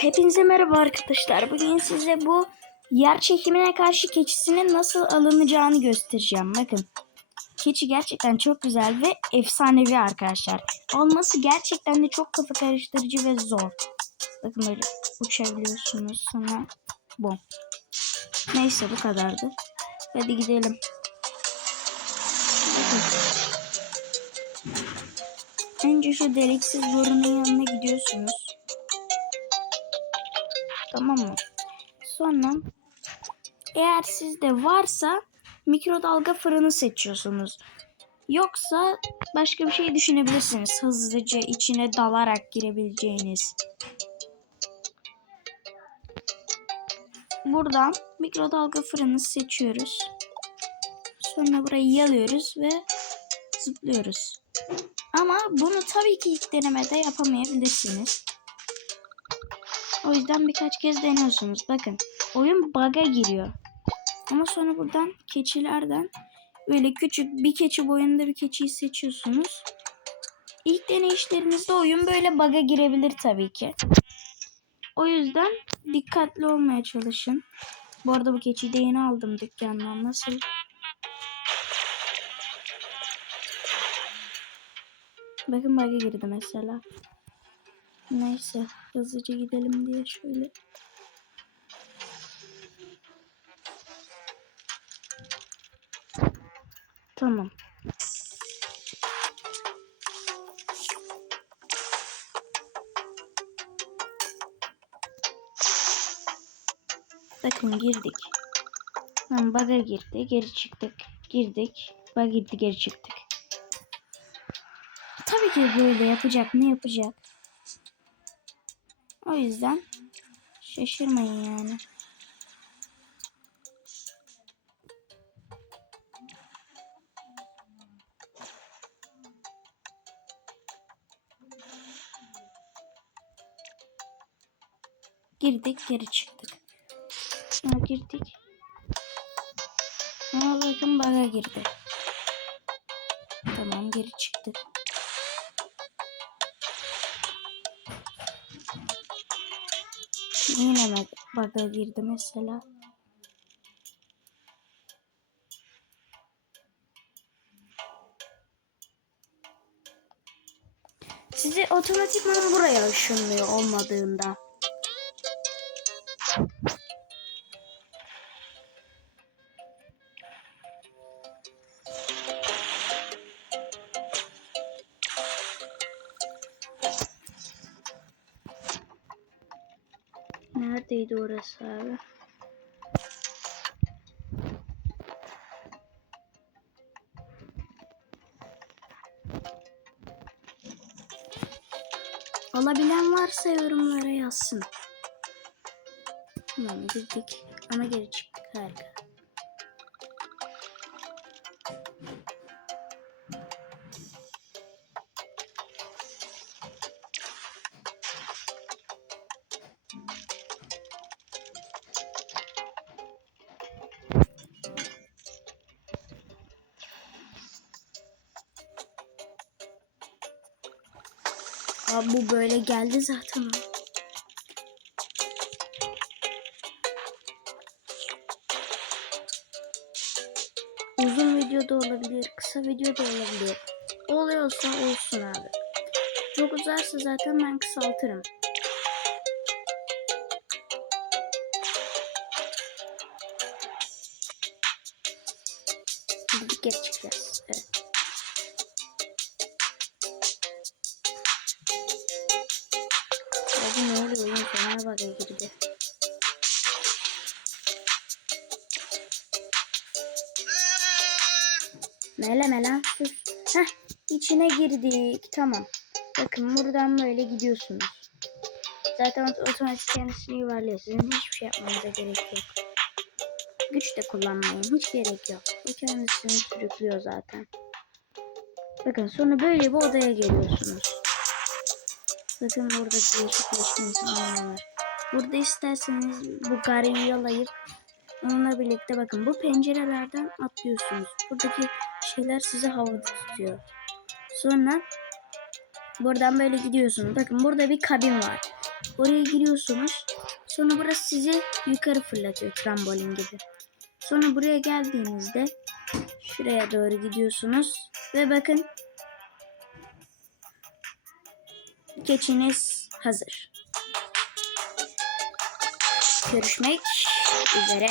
Hepinize merhaba arkadaşlar. Bugün size bu yer çekimine karşı keçisinin nasıl alınacağını göstereceğim. Bakın. Keçi gerçekten çok güzel ve efsanevi arkadaşlar. Olması gerçekten de çok kafa karıştırıcı ve zor. Bakın böyle uçabiliyorsunuz sonra bu. Neyse bu kadardı. Hadi gidelim. Bakın. Önce şu deliksiz borunun yanına gidiyorsunuz. Tamam mı? Sonra eğer sizde varsa mikrodalga fırını seçiyorsunuz. Yoksa başka bir şey düşünebilirsiniz. Hızlıca içine dalarak girebileceğiniz. Buradan mikrodalga fırını seçiyoruz. Sonra burayı yalıyoruz ve zıplıyoruz. Ama bunu tabii ki ilk denemede yapamayabilirsiniz. O yüzden birkaç kez deniyorsunuz. Bakın oyun bug'a giriyor. Ama sonra buradan keçilerden böyle küçük bir keçi boyunda bir keçiyi seçiyorsunuz. İlk deneyişlerinizde oyun böyle bug'a girebilir tabii ki. O yüzden dikkatli olmaya çalışın. Bu arada bu keçiyi de yeni aldım dükkandan. Nasıl? Bakın bug'a girdi mesela. Neyse hızlıca gidelim diye şöyle. Tamam. Bakın girdik. Tamam bug'a girdi. Geri çıktık. Girdik. Bug girdi geri çıktık. Tabii ki böyle yapacak. Ne yapacak? O yüzden şaşırmayın yani. Girdik geri çıktık. Ha, girdik. Ama bakın baga girdi. Tamam geri çıktık. Yine bug'a girdi mesela? Sizi otomatikman buraya ışınlıyor olmadığında. Neredeydi orası abi? Olabilen varsa yorumlara yazsın. Tamam girdik ama geri çıktık harika. Abi bu böyle geldi zaten. Uzun video da olabilir, kısa video da olabilir. Oluyorsa olsun abi. Çok uzarsa zaten ben kısaltırım. Gidip geri. Evet. Bug'a girdi. Meleme lan sus. Heh içine girdik tamam. Bakın buradan böyle gidiyorsunuz. Zaten ot- otomatik kendisini yuvarlıyor. Sizin hiçbir şey yapmanıza gerek yok. Güç de kullanmayın. Hiç gerek yok. O kendisini sürüklüyor zaten. Bakın sonra böyle bir odaya geliyorsunuz. Bakın burada değişik değişik insanlar var. Burada isterseniz bu gareyi yalayıp onunla birlikte bakın bu pencerelerden atlıyorsunuz. Buradaki şeyler sizi havada tutuyor. Sonra buradan böyle gidiyorsunuz. Bakın burada bir kabin var. Oraya giriyorsunuz. Sonra burası sizi yukarı fırlatıyor trambolin gibi. Sonra buraya geldiğinizde şuraya doğru gidiyorsunuz ve bakın keçiniz hazır görüşmek üzere.